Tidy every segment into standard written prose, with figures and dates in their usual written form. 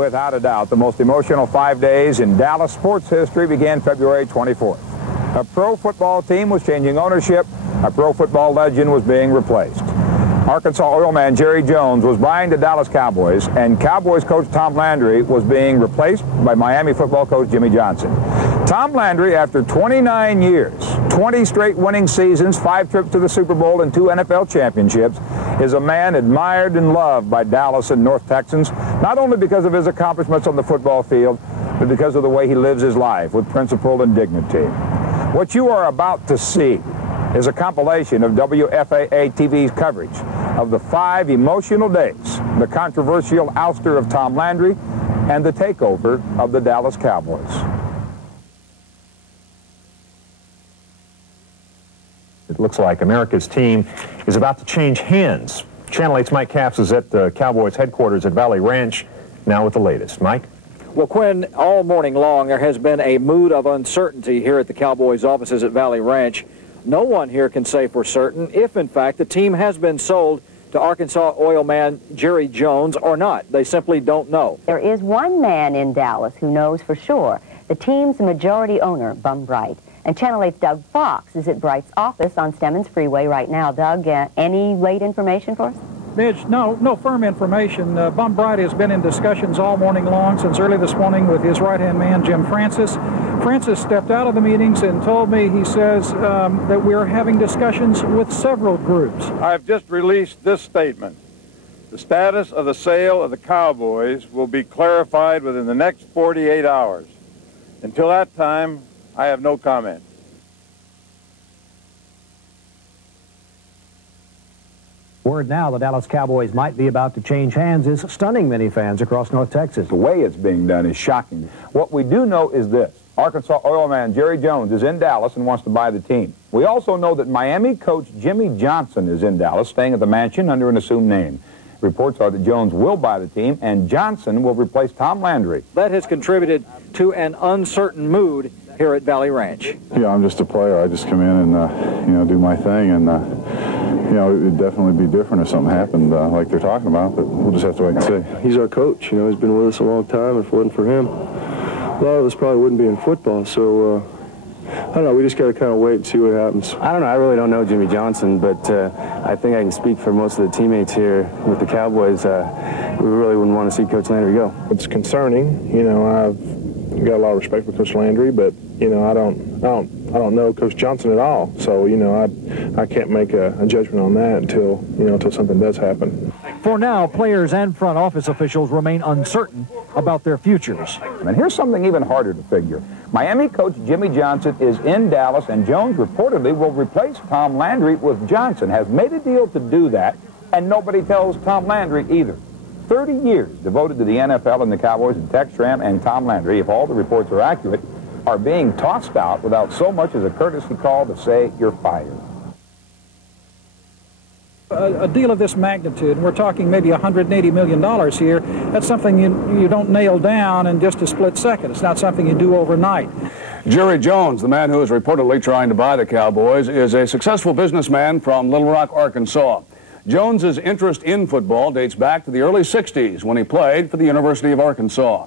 Without a doubt, the most emotional 5 days in Dallas sports history began February 24th. A pro football team was changing ownership. A pro football legend was being replaced. Arkansas oilman Jerry Jones was buying the Dallas Cowboys, and Cowboys coach Tom Landry was being replaced by Miami football coach Jimmy Johnson. Tom Landry, after 29 years, 20 straight winning seasons, 5 trips to the Super Bowl, and 2 NFL championships, is a man admired and loved by Dallas and North Texans, not only because of his accomplishments on the football field, but because of the way he lives his life with principle and dignity. What you are about to see is a compilation of WFAA TV's coverage of the 5 emotional days, the controversial ouster of Tom Landry, and the takeover of the Dallas Cowboys. It looks like America's team is about to change hands. Channel 8's Mike Capps is at the Cowboys headquarters at Valley Ranch, now with the latest. Mike? Well, Quinn, all morning long there has been a mood of uncertainty here at the Cowboys offices at Valley Ranch. No one here can say for certain if, in fact, the team has been sold to Arkansas oil man Jerry Jones or not. They simply don't know. There is one man in Dallas who knows for sure, the team's majority owner, Bum Bright. And Channel 8's Doug Fox is at Bright's office on Stemmons Freeway right now. Doug, any late information for us? Midge, no firm information. Bum Bright has been in discussions all morning long, since early this morning, with his right-hand man, Jim Francis. Francis stepped out of the meetings and told me, he says, that we're having discussions with several groups. I've just released this statement. The status of the sale of the Cowboys will be clarified within the next 48 hours. Until that time, I have no comment. Word now the Dallas Cowboys might be about to change hands is stunning many fans across North Texas. The way it's being done is shocking. What we do know is this. Arkansas oilman Jerry Jones is in Dallas and wants to buy the team. We also know that Miami coach Jimmy Johnson is in Dallas, staying at the mansion under an assumed name. Reports are that Jones will buy the team and Johnson will replace Tom Landry. That has contributed to an uncertain mood here at Valley Ranch. Yeah, I'm just a player. I just come in and, do my thing, and, it would definitely be different if something happened like they're talking about, but we'll just have to wait and see. He's our coach. He's been with us a long time. If it wasn't for him, a lot of us probably wouldn't be in football, so I don't know. We just got to kind of wait and see what happens. I don't know. I really don't know Jimmy Johnson, but I think I can speak for most of the teammates here with the Cowboys. We really wouldn't want to see Coach Landry go. It's concerning. I've got a lot of respect for Coach Landry, but I don't know Coach Johnson at all. So I can't make a judgment on that until something does happen. For now, players and front office officials remain uncertain about their futures. And here's something even harder to figure. Miami coach Jimmy Johnson is in Dallas, and Jones reportedly will replace Tom Landry with Johnson. Has made a deal to do that, and nobody tells Tom Landry either. 30 years devoted to the NFL and the Cowboys, and Tex Schramm and Tom Landry, if all the reports are accurate, are being tossed out without so much as a courtesy call to say you're fired. A deal of this magnitude, and we're talking maybe $180 million here, that's something you don't nail down in just a split second. It's not something you do overnight. Jerry Jones, the man who is reportedly trying to buy the Cowboys, is a successful businessman from Little Rock, Arkansas. Jones's interest in football dates back to the early 60s when he played for the University of Arkansas.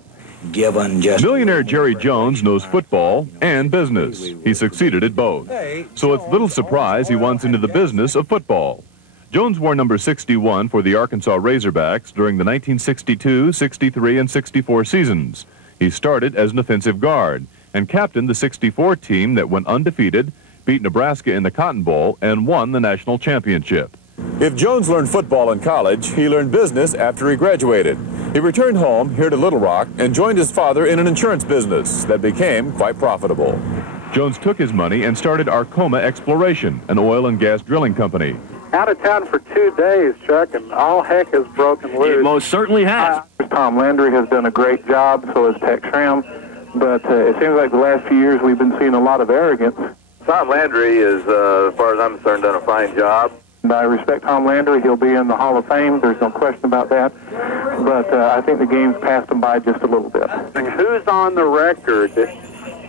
Millionaire Jerry Jones knows football and business. He succeeded at both. So it's little surprise he wants into the business of football. Jones wore number 61 for the Arkansas Razorbacks during the 1962, 63, and 64 seasons. He started as an offensive guard and captained the 64 team that went undefeated, beat Nebraska in the Cotton Bowl, and won the national championship. If Jones learned football in college, he learned business after he graduated. He returned home here to Little Rock and joined his father in an insurance business that became quite profitable. Jones took his money and started Arkoma Exploration, an oil and gas drilling company. Out of town for 2 days, Chuck, and all heck has broken loose. It most certainly has. Tom Landry has done a great job, so has Tex Schramm, but it seems like the last few years we've been seeing a lot of arrogance. Tom Landry is, as far as I'm concerned, done a fine job. I respect Tom Landry. He'll be in the Hall of Fame. There's no question about that. But I think the game's passed him by just a little bit. Who's on the record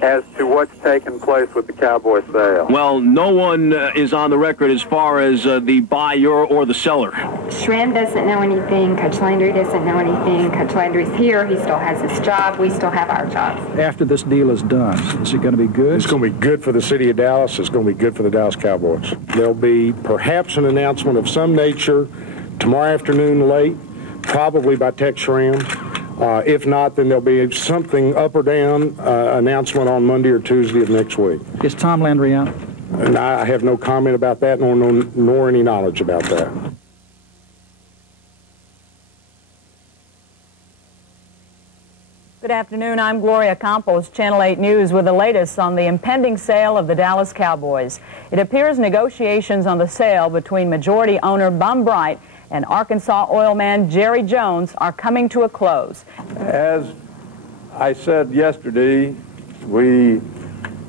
as to what's taken place with the Cowboy sale? Well, no one is on the record as far as the buyer or the seller. Schramm doesn't know anything. Coach Landry doesn't know anything. Coach Landry's here. He still has his job. We still have our jobs. After this deal is done, is it going to be good? It's going to be good for the city of Dallas. It's going to be good for the Dallas Cowboys. There'll be perhaps an announcement of some nature tomorrow afternoon late, probably by Tex Schramm. If not, then there'll be something up or down announcement on Monday or Tuesday of next week. Is Tom Landry out? And I have no comment about that, nor any knowledge about that. Good afternoon. I'm Gloria Campos, Channel 8 News, with the latest on the impending sale of the Dallas Cowboys. It appears negotiations on the sale between majority owner Bum Bright and Arkansas oil man Jerry Jones are coming to a close. As I said yesterday, we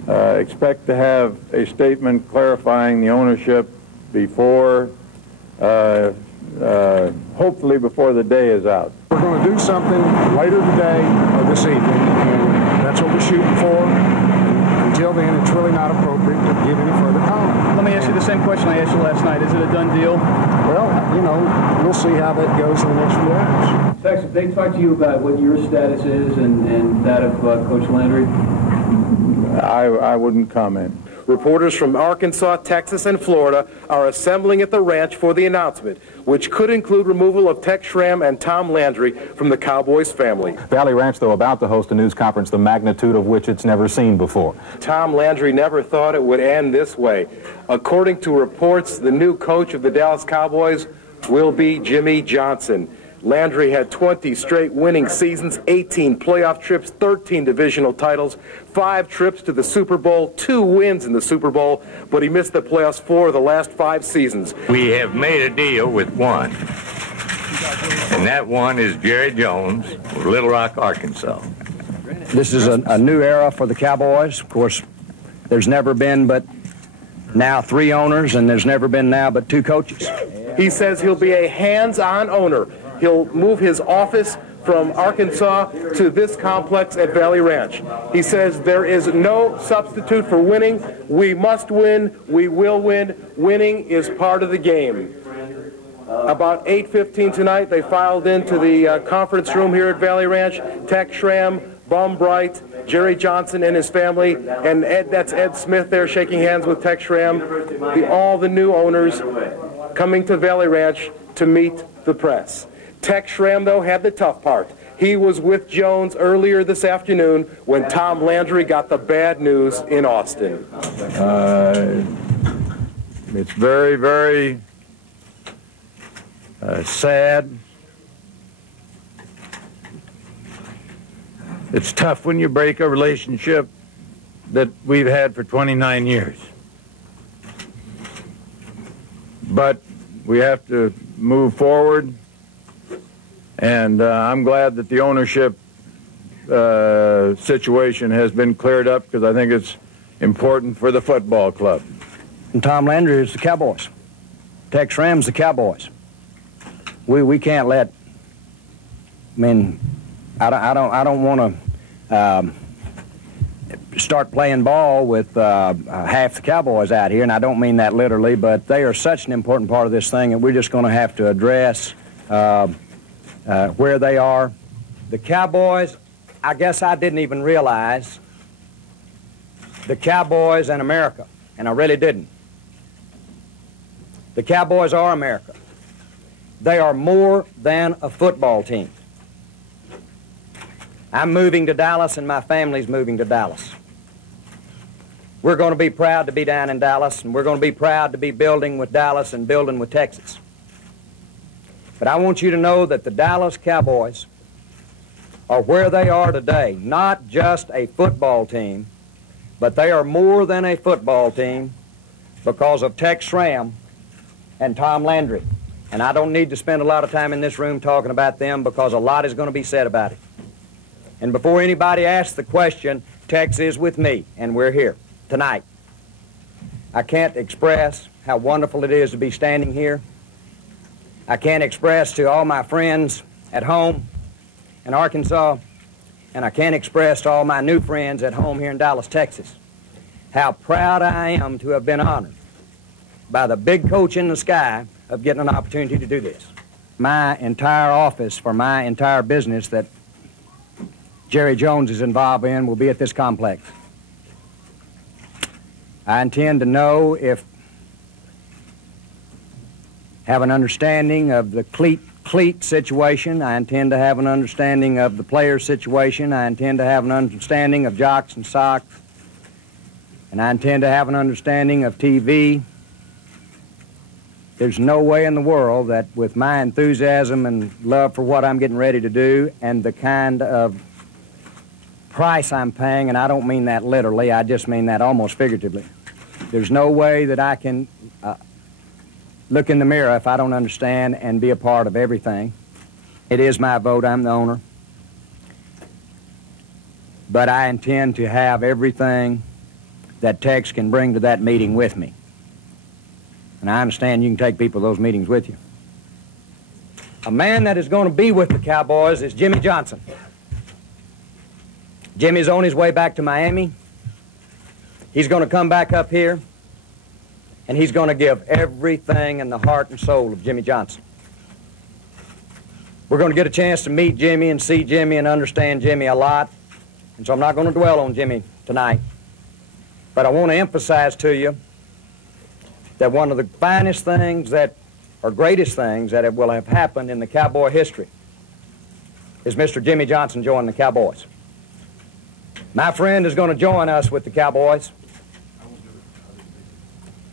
expect to have a statement clarifying the ownership before, hopefully before the day is out. We're going to do something later today or this evening, and that's what we're shooting for. Until then, it's really not appropriate to give any further comment. Let me ask you the same question I asked you last night. Is it a done deal? Well, you know, we'll see how that goes in the next few hours. Tex, if they talk to you about what your status is and that of Coach Landry? I wouldn't comment. Reporters from Arkansas, Texas, and Florida are assembling at the ranch for the announcement, which could include removal of Tex Schramm and Tom Landry from the Cowboys family. Valley Ranch, though, about to host a news conference the magnitude of which it's never seen before. Tom Landry never thought it would end this way. According to reports, the new coach of the Dallas Cowboys will be Jimmy Johnson. Landry had 20 straight winning seasons, 18 playoff trips, 13 divisional titles, 5 trips to the Super Bowl, 2 wins in the Super Bowl, but he missed the playoffs 4 of the last 5 seasons. We have made a deal with one, and that one is Jerry Jones of Little Rock, Arkansas. This is a new era for the Cowboys. Of course, there's never been but now 3 owners, and there's never been now but 2 coaches. He says he'll be a hands-on owner. He'll move his office from Arkansas to this complex at Valley Ranch. He says there is no substitute for winning. We must win. We will win. Winning is part of the game. About 8:15 tonight, they filed into the conference room here at Valley Ranch. Tex Schramm, Bum Bright, Jerry Johnson and his family, and that's Ed Smith there shaking hands with Tex Schramm. All the new owners coming to Valley Ranch to meet the press. Tex Schramm, though, had the tough part. He was with Jones earlier this afternoon when Tom Landry got the bad news in Austin. It's very, very sad. It's tough when you break a relationship that we've had for 29 years. But we have to move forward. And I'm glad that the ownership situation has been cleared up because I think it's important for the football club. And Tom Landry is the Cowboys. Tex Schramm's the Cowboys. We can't let. I mean, I don't want to start playing ball with half the Cowboys out here, and I don't mean that literally, but they are such an important part of this thing, and we're just going to have to address where they are. The Cowboys, I guess I didn't even realize the Cowboys and America, and I really didn't. The Cowboys are America. They are more than a football team. I'm moving to Dallas, and my family's moving to Dallas. We're going to be proud to be down in Dallas, and we're going to be proud to be building with Dallas and building with Texas. But I want you to know that the Dallas Cowboys are where they are today, not just a football team, but they are more than a football team because of Tex Schramm and Tom Landry. And I don't need to spend a lot of time in this room talking about them because a lot is going to be said about it. And before anybody asks the question, Tex is with me, and we're here tonight. I can't express how wonderful it is to be standing here. I can't express to all my friends at home in Arkansas and I can't express to all my new friends at home here in Dallas, Texas, how proud I am to have been honored by the big coach in the sky of getting an opportunity to do this. My entire office for my entire business that Jerry Jones is involved in will be at this complex. I intend to know have an understanding of the cleat situation. I intend to have an understanding of the player situation. I intend to have an understanding of jocks and socks. And I intend to have an understanding of TV. There's no way in the world that with my enthusiasm and love for what I'm getting ready to do and the kind of price I'm paying, and I don't mean that literally, I just mean that almost figuratively. There's no way that I can look in the mirror if I don't understand and be a part of everything. It is my vote, I'm the owner. But I intend to have everything that Tex can bring to that meeting with me. And I understand you can take people to those meetings with you. A man that is going to be with the Cowboys is Jimmy Johnson. Jimmy's on his way back to Miami. He's going to come back up here, and he's going to give everything in the heart and soul of Jimmy Johnson. We're going to get a chance to meet Jimmy and see Jimmy and understand Jimmy a lot, and so I'm not going to dwell on Jimmy tonight. But I want to emphasize to you that one of the finest things or greatest things that will have happened in the Cowboy history is Mr. Jimmy Johnson joining the Cowboys. My friend is going to join us with the Cowboys.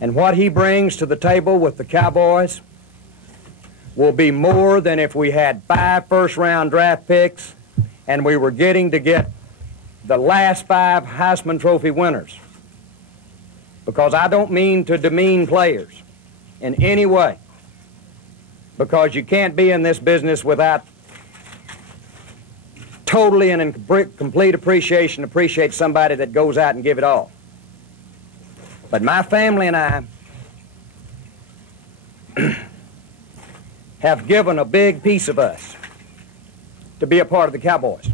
And what he brings to the table with the Cowboys will be more than if we had 5 first-round draft picks and we were getting to get the last 5 Heisman Trophy winners. Because I don't mean to demean players in any way. Because you can't be in this business without totally and in complete appreciation, appreciate somebody that goes out and give it all. But my family and I have given a big piece of us to be a part of the Cowboys.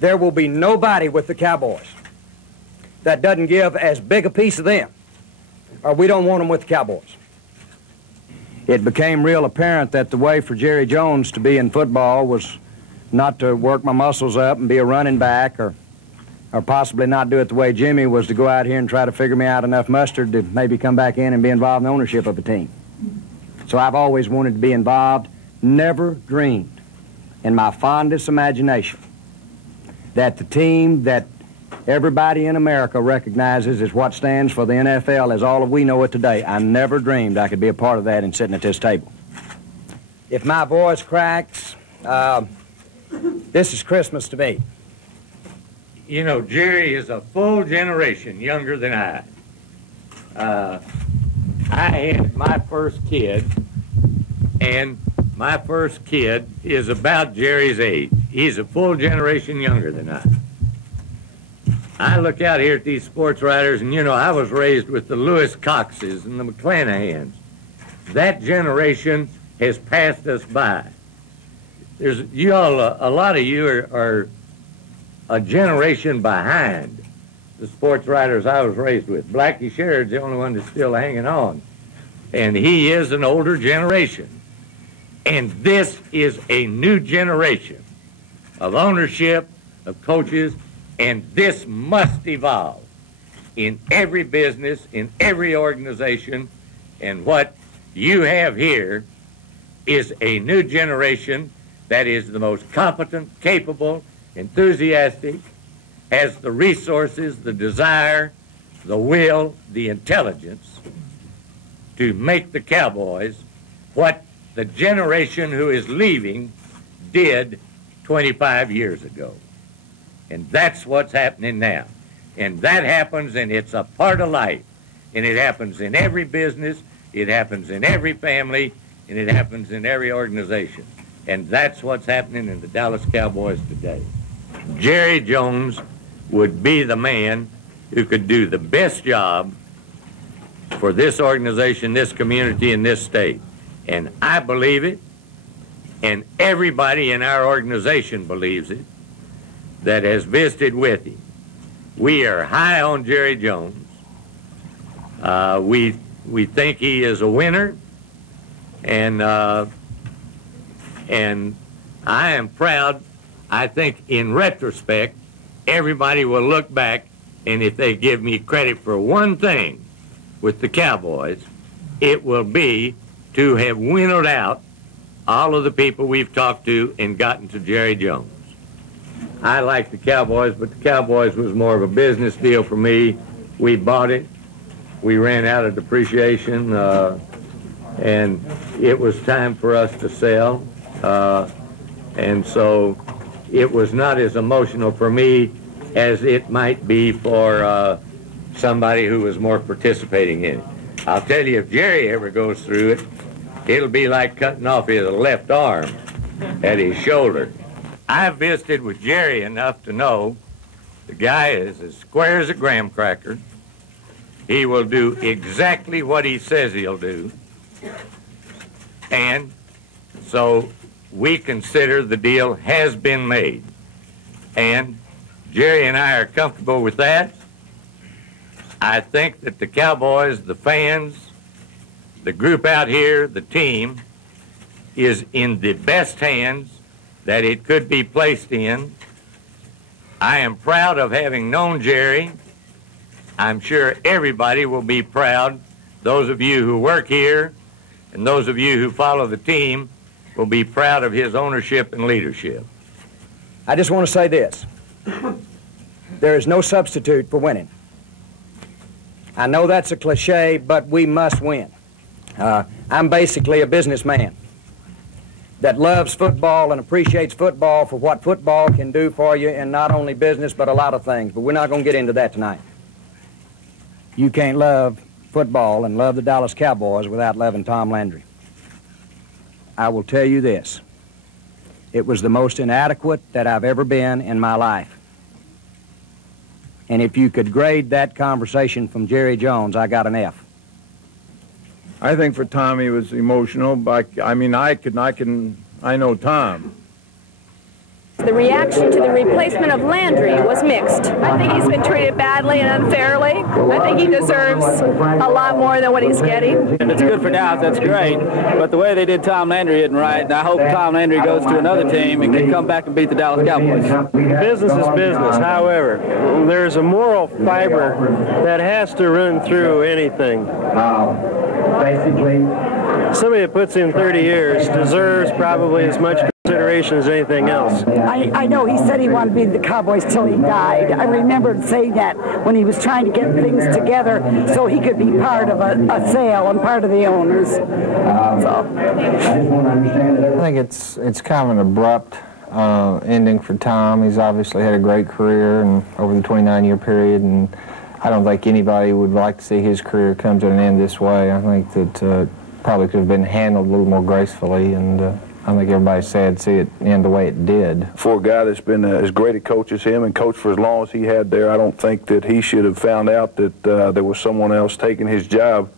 There will be nobody with the Cowboys that doesn't give as big a piece of them, or we don't want them with the Cowboys. It became real apparent that the way for Jerry Jones to be in football was not to work my muscles up and be a running back, or possibly not do it the way Jimmy was, to go out here and try to figure me out enough mustard to maybe come back in and be involved in the ownership of a team. So I've always wanted to be involved, never dreamed in my fondest imagination that the team that everybody in America recognizes as what stands for the NFL as all of we know it today, I never dreamed I could be a part of that and sitting at this table. If my voice cracks, this is Christmas to me. You know, Jerry is a full generation younger than I. I had my first kid, and my first kid is about Jerry's age. He's a full generation younger than I. I look out here at these sports writers, and you know, I was raised with the Lewis Coxes and the McClanahans. That generation has passed us by. There's you all, a lot of you are a generation behind the sports writers I was raised with. Blackie Sherrod's the only one that's still hanging on, and he is an older generation. And this is a new generation of ownership, of coaches, and this must evolve in every business, in every organization. And what you have here is a new generation that is the most competent, capable, enthusiastic, has the resources, the desire, the will, the intelligence to make the Cowboys what the generation who is leaving did 25 years ago. And that's what's happening now. And that happens, and it's a part of life. And it happens in every business, it happens in every family, and it happens in every organization. And that's what's happening in the Dallas Cowboys today. Jerry Jones would be the man who could do the best job for this organization, this community, and this state. And I believe it, and everybody in our organization believes it that has visited with him. We are high on Jerry Jones. We think he is a winner, and I am proud. I think in retrospect, everybody will look back, and if they give me credit for one thing with the Cowboys, it will be to have winnowed out all of the people we've talked to and gotten to Jerry Jones. I like the Cowboys, but the Cowboys was more of a business deal for me. We bought it. We ran out of depreciation, and it was time for us to sell. And so it was not as emotional for me as it might be for somebody who was more participating in it. I'll tell you, if Jerry ever goes through it, it'll be like cutting off his left arm at his shoulder. I've visited with Jerry enough to know the guy is as square as a graham cracker. He will do exactly what he says he'll do. And so we consider the deal has been made. And Jerry and I are comfortable with that. I think that the Cowboys, the fans, the group out here, the team, is in the best hands that it could be placed in. I am proud of having known Jerry. I'm sure everybody will be proud. Those of you who work here and those of you who follow the team will be proud of his ownership and leadership. I just want to say this. There is no substitute for winning. I know that's a cliche, but we must win. I'm basically a businessman that loves football and appreciates football for what football can do for you in not only business but a lot of things. But we're not going to get into that tonight. You can't love football and love the Dallas Cowboys without loving Tom Landry. I will tell you this. It was the most inadequate that I've ever been in my life. And if you could grade that conversation from Jerry Jones, I got an F. I think for Tom he was emotional, but I mean, I know Tom. The reaction to the replacement of Landry was mixed. I think he's been treated badly and unfairly. I think he deserves a lot more than what he's getting. If it's good for Dallas, that's great. But the way they did Tom Landry isn't right, and I hope Tom Landry goes to another team and can come back and beat the Dallas Cowboys. Business is business. However, there's a moral fiber that has to run through anything. Somebody that puts in 30 years deserves probably as much consideration as anything else. I know he said he wanted to be the Cowboys till he died. I remember saying that when he was trying to get things together so he could be part of a sale and part of the owners. I think it's kind of an abrupt ending for Tom. He's obviously had a great career and over the 29-year period, and I don't think anybody would like to see his career come to an end this way. I think that probably could have been handled a little more gracefully, and I think everybody's sad to see it end the way it did. For a guy that's been as great a coach as him and coached for as long as he had there, I don't think that he should have found out that there was someone else taking his job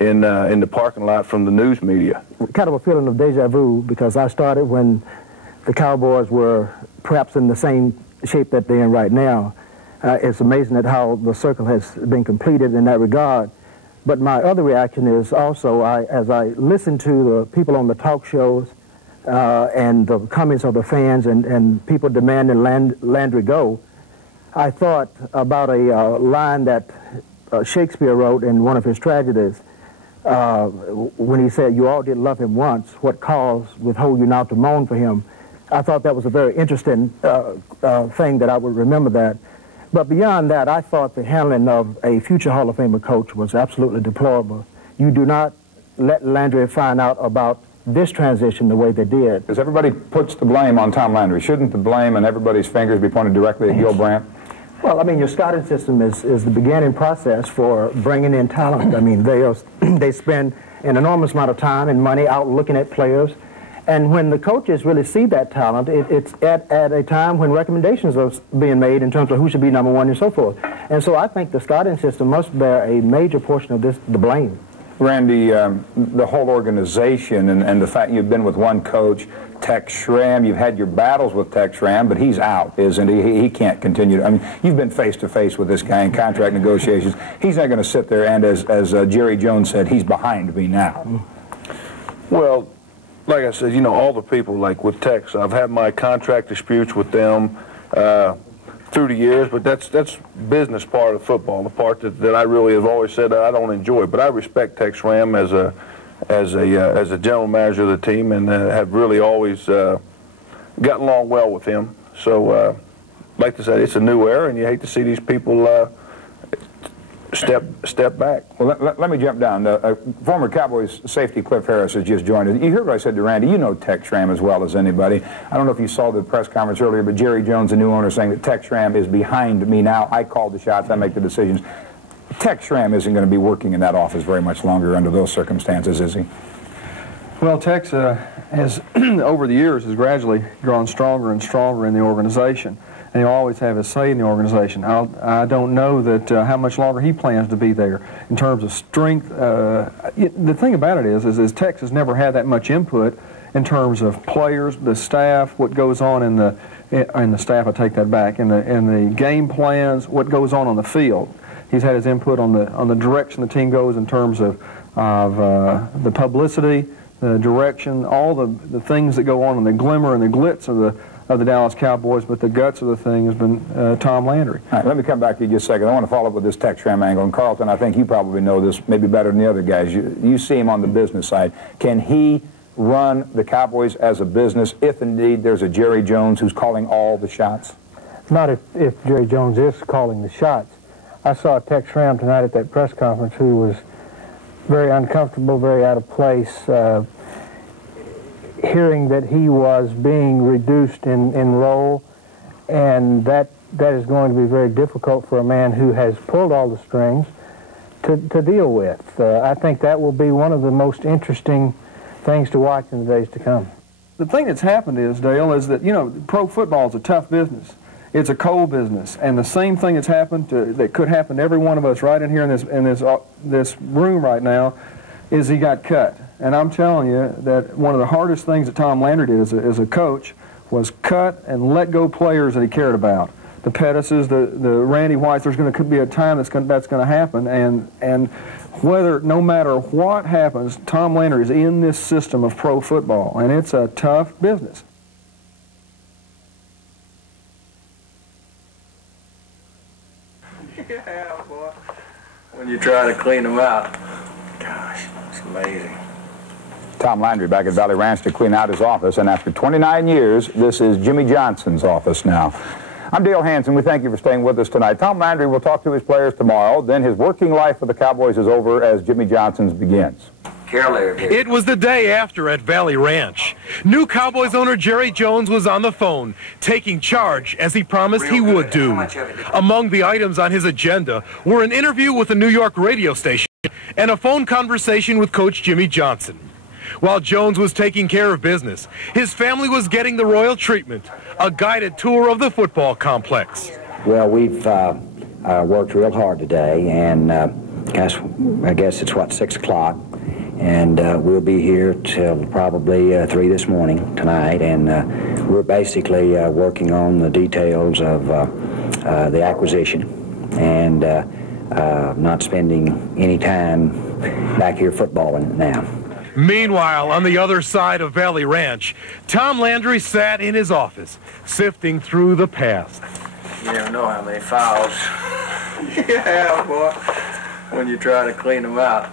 in the parking lot from the news media. Kind of a feeling of deja vu, because I started when the Cowboys were perhaps in the same shape that they're in right now. It's amazing at how the circle has been completed in that regard. But my other reaction is also, as I listen to the people on the talk shows and the comments of the fans and people demanding Landry go, I thought about a line that Shakespeare wrote in one of his tragedies when he said, "You all did love him once, what cause withhold you now to mourn for him?" I thought that was a very interesting thing that I would remember that. But beyond that, I thought the handling of a future Hall of Famer coach was absolutely deplorable. You do not let Landry find out about this transition the way they did. Because everybody puts the blame on Tom Landry. Shouldn't the blame and everybody's fingers be pointed directly at Gil Brandt? Well, I mean, your scouting system is the beginning process for bringing in talent. I mean, they spend an enormous amount of time and money out looking at players. And when the coaches really see that talent, it's at a time when recommendations are being made in terms of who should be number one and so forth. And so I think the scouting system must bear a major portion of the blame. Randy, the whole organization and the fact you've been with one coach, Tex Schramm, you've had your battles with Tex Schramm, but he's out, isn't he? He can't continue. I mean, you've been face-to-face with this guy in contract negotiations. He's not going to sit there and, as Jerry Jones said, he's behind me now. Well, like I said, you know, all the people, like with Tex, I've had my contract disputes with them through the years, but that's business part of football, the part that I really have always said that I don't enjoy. But I respect Tex Schramm as a general manager of the team, and have really always gotten along well with him. So, like I said, it's a new era, and you hate to see these people step back. Well, let me jump down. Former Cowboys safety Cliff Harris has just joined us. You heard what I said to Randy. You know Tex Schramm as well as anybody. I don't know if you saw the press conference earlier, but Jerry Jones, the new owner, saying that Tex Schramm is behind me now. I call the shots. I make the decisions. Tex Schramm isn't going to be working in that office very much longer under those circumstances, is he? Well, Tex has, over the years, has gradually grown stronger and stronger in the organization. And he'll always have his say in the organization. I don't know that how much longer he plans to be there in terms of strength. The thing about it is Tex has never had that much input in terms of players, the staff, what goes on in the staff. I take that back. In the game plans, what goes on the field. He's had his input on the direction the team goes in terms of the publicity, the direction, all the things that go on in the glimmer and the glitz of the Dallas Cowboys, but the guts of the thing has been Tom Landry. All right, let me come back to you just a second. I want to follow up with this Tex Schramm angle. And Carlton, I think you probably know this maybe better than the other guys. You see him on the business side. Can he run the Cowboys as a business if indeed there's a Jerry Jones who's calling all the shots? Not if Jerry Jones is calling the shots. I saw Tex Schramm tonight at that press conference who was very uncomfortable, very out of place, hearing that he was being reduced in role, and that is going to be very difficult for a man who has pulled all the strings to deal with. I think that will be one of the most interesting things to watch in the days to come. The thing that's happened is, Dale, is that, you know, pro football is a tough business. It's a cold business, and the same thing that's happened that could happen to every one of us right in here in this room right now is he got cut. And I'm telling you that one of the hardest things that Tom Landry did as a coach was cut and let go players that he cared about. The Pettises, the Randy Whites. There's going to be a time that's going to happen, and whether, no matter what happens, Tom Landry is in this system of pro football, and it's a tough business. Yeah, boy. When you try to clean them out, gosh, it's amazing. Tom Landry back at Valley Ranch to clean out his office, and after 29 years, this is Jimmy Johnson's office now. I'm Dale Hansen. We thank you for staying with us tonight. Tom Landry will talk to his players tomorrow. Then his working life with the Cowboys is over as Jimmy Johnson's begins. It was the day after at Valley Ranch. New Cowboys owner Jerry Jones was on the phone, taking charge as he promised he would do. Among the items on his agenda were an interview with a New York radio station and a phone conversation with Coach Jimmy Johnson. While Jones was taking care of business, his family was getting the royal treatment, a guided tour of the football complex. Well, we've worked real hard today, and I guess it's, 6 o'clock, and we'll be here till probably 3 this morning, tonight, and we're basically working on the details of the acquisition, and not spending any time back here footballing now. Meanwhile, on the other side of Valley Ranch, Tom Landry sat in his office, sifting through the past. You never know how many fouls. Yeah, boy. When you try to clean them out.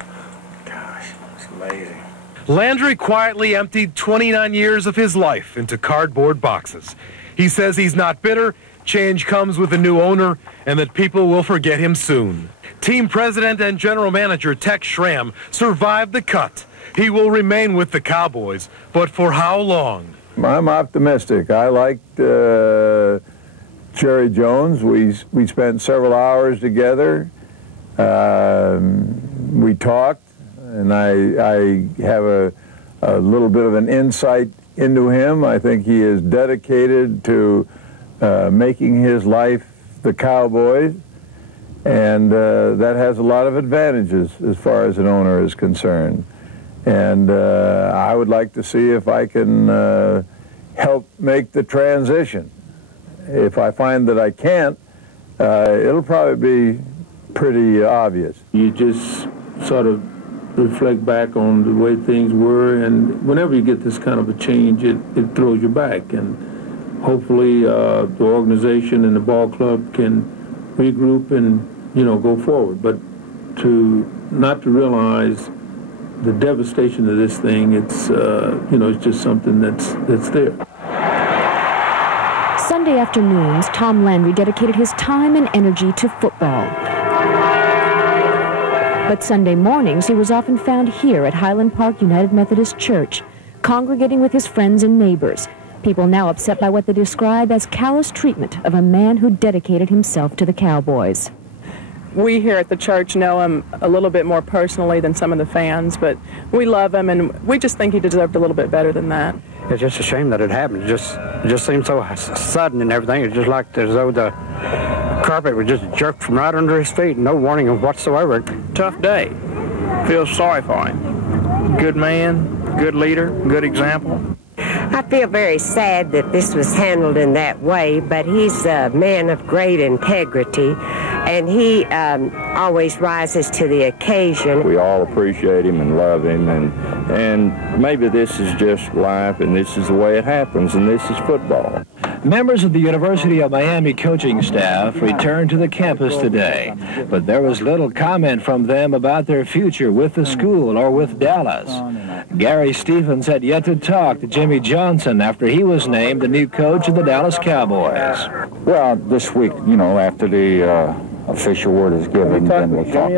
Gosh, it's amazing. Landry quietly emptied 29 years of his life into cardboard boxes. He says he's not bitter, change comes with a new owner, and that people will forget him soon. Team president and general manager Tex Schramm survived the cut. He will remain with the Cowboys, but for how long? I'm optimistic. I liked Jerry Jones. We spent several hours together. We talked, and I have a little bit of an insight into him. I think he is dedicated to making his life the Cowboys, And that has a lot of advantages as far as an owner is concerned. And I would like to see if I can help make the transition. If I find that I can't, it'll probably be pretty obvious. You just sort of reflect back on the way things were, and whenever you get this kind of a change, it throws you back. And hopefully the organization and the ball club can regroup and, you know, go forward. But not to realize the devastation of this thing, it's you know, it's just something that's there. Sunday afternoons, Tom Landry dedicated his time and energy to football. But Sunday mornings, he was often found here at Highland Park United Methodist Church, congregating with his friends and neighbors, people now upset by what they describe as callous treatment of a man who dedicated himself to the Cowboys. We here at the church know him a little bit more personally than some of the fans, but we love him, and we just think he deserved a little bit better than that. It's just a shame that it happened. It just seemed so sudden and everything. It's just like as though the carpet was just jerked from right under his feet, no warning of whatsoever. Tough day. Feel sorry for him. Good man, good leader, good example. I feel very sad that this was handled in that way, but he's a man of great integrity, and he always rises to the occasion. We all appreciate him and love him, and maybe this is just life, and this is the way it happens, and this is football. Members of the University of Miami coaching staff returned to the campus today, but there was little comment from them about their future with the school or with Dallas. Gary Stevens had yet to talk to Jimmy Johnson after he was named the new coach of the Dallas Cowboys. Well, this week, you know, after the official word is given, then we'll talk.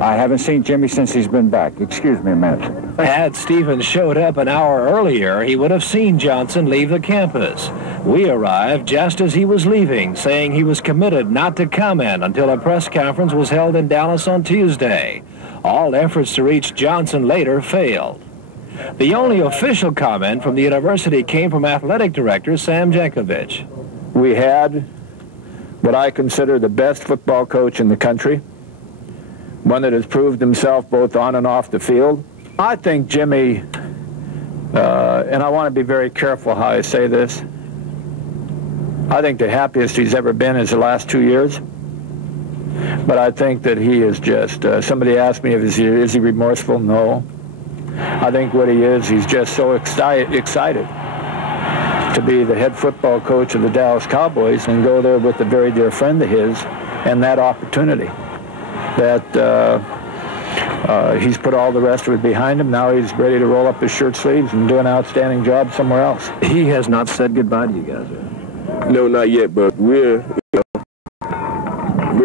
I haven't seen Jimmy since he's been back. Excuse me a minute. Had Stevens showed up an hour earlier, he would have seen Johnson leave the campus. We arrived just as he was leaving, saying he was committed not to comment until a press conference was held in Dallas on Tuesday. All efforts to reach Johnson later failed. The only official comment from the university came from athletic director Sam Jankovic. We had what I consider the best football coach in the country, one that has proved himself both on and off the field. I think Jimmy, and I want to be very careful how I say this, I think the happiest he's ever been is the last 2 years. But I think that he is just, somebody asked me, is he remorseful? No. I think what he is, he's just so excited to be the head football coach of the Dallas Cowboys and go there with a very dear friend of his, and that opportunity. That he's put all the rest of it behind him. Now he's ready to roll up his shirt sleeves and do an outstanding job somewhere else. He has not said goodbye to you guys yet? No, not yet, but we're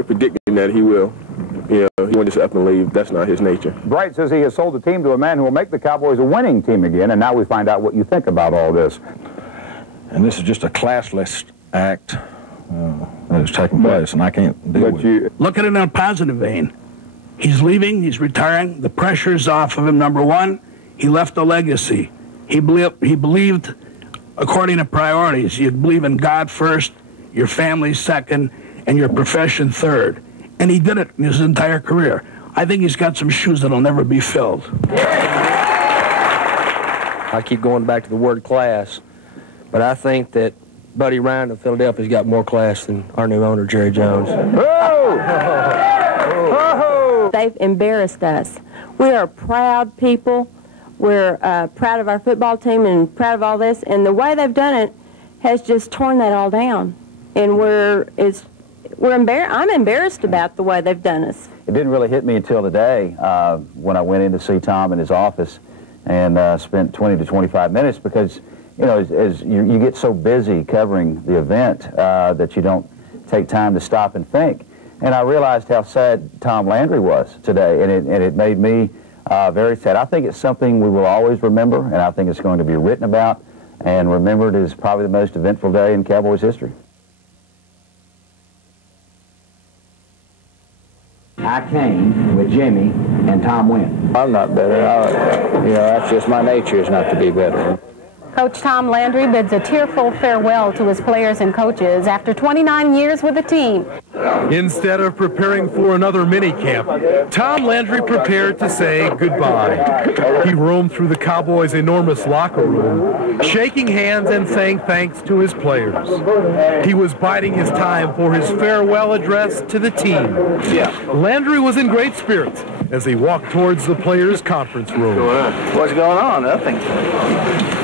predicting that he will. You know, he won't just up and leave. That's not his nature. Bright says he has sold the team to a man who will make the Cowboys a winning team again, and now we find out what you think about all this. And this is just a classless act that is taking place, and I can't deal with it. Look at it in a positive vein. He's leaving, he's retiring, the pressure's off of him, number one. He left a legacy. He believed according to priorities. You believe in God first, your family second, and your profession third. And he did it in his entire career. I think he's got some shoes that'll never be filled. I keep going back to the word class, but I think that Buddy Ryan of Philadelphia's got more class than our new owner, Jerry Jones. They've embarrassed us. We are proud people. We're proud of our football team and proud of all this, and the way they've done it has just torn that all down. And I'm embarrassed about the way they've done us. It didn't really hit me until today when I went in to see Tom in his office and spent 20 to 25 minutes because, you know, as you get so busy covering the event that you don't take time to stop and think. And I realized how sad Tom Landry was today, and it made me very sad. I think it's something we will always remember, and I think it's going to be written about and remembered as probably the most eventful day in Cowboys history. I came with Jimmy, and Tom went. I'm not better. You know, that's just my nature is not to be better. Coach Tom Landry bids a tearful farewell to his players and coaches after 29 years with the team. Instead of preparing for another minicamp, Tom Landry prepared to say goodbye. He roamed through the Cowboys' enormous locker room, shaking hands and saying thanks to his players. He was biding his time for his farewell address to the team. Landry was in great spirits as he walked towards the players' conference room. What's going on? Nothing.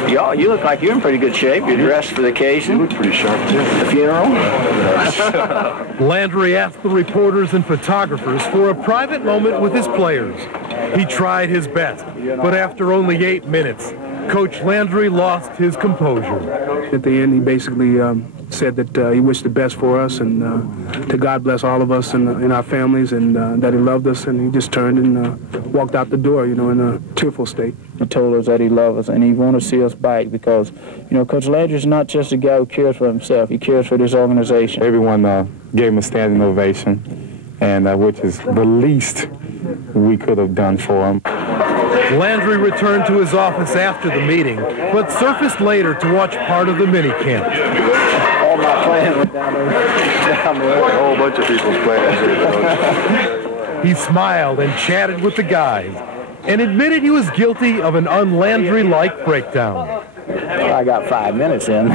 You look like you're in pretty good shape. You're dressed for the occasion. You look pretty sharp, too. The funeral? Landry asked the reporters and photographers for a private moment with his players. He tried his best, but after only 8 minutes, Coach Landry lost his composure. At the end, he basically said that he wished the best for us and to God bless all of us and our families, and that he loved us, and he just turned and walked out the door, you know, in a tearful state. He told us that he loved us and he wanted to see us back because, you know, Coach Landry is not just a guy who cares for himself. He cares for this organization. Everyone gave him a standing ovation, and which is the least we could have done for him. Landry returned to his office after the meeting, but surfaced later to watch part of the minicamp. All my plans went down there. A whole bunch of people's plans. He smiled and chatted with the guys and admitted he was guilty of an un-Landry-like breakdown. I got 5 minutes in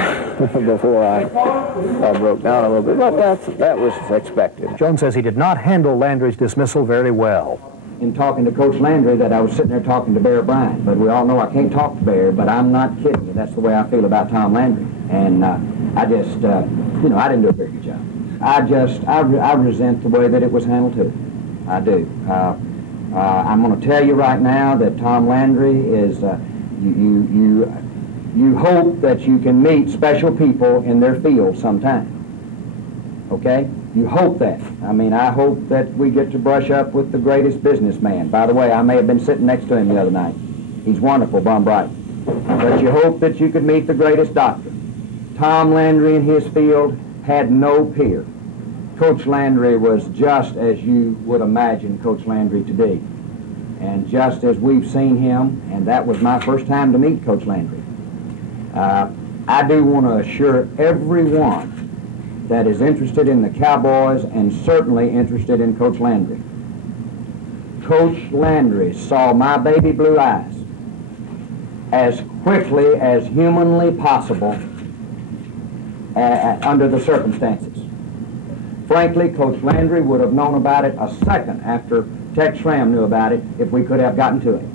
before I broke down a little bit, but that was expected. Jones says he did not handle Landry's dismissal very well. In talking to Coach Landry, that I was sitting there talking to Bear Bryant, but we all know I can't talk to Bear, but I'm not kidding you. That's the way I feel about Tom Landry. And I just, you know, I didn't do a very good job. I resent the way that it was handled too. I do. I'm going to tell you right now that Tom Landry is, you hope that you can meet special people in their field sometime. Okay? You hope that. I mean, I hope that we get to brush up with the greatest businessman. By the way, I may have been sitting next to him the other night. He's wonderful, Bum Bright. But you hope that you could meet the greatest doctor. Tom Landry in his field had no peer. Coach Landry was just as you would imagine Coach Landry to be. And just as we've seen him, and that was my first time to meet Coach Landry, I do want to assure everyone that is interested in the Cowboys and certainly interested in Coach Landry. Coach Landry saw my baby blue eyes as quickly as humanly possible under the circumstances. Frankly, Coach Landry would have known about it a second after Tex Schramm knew about it if we could have gotten to it.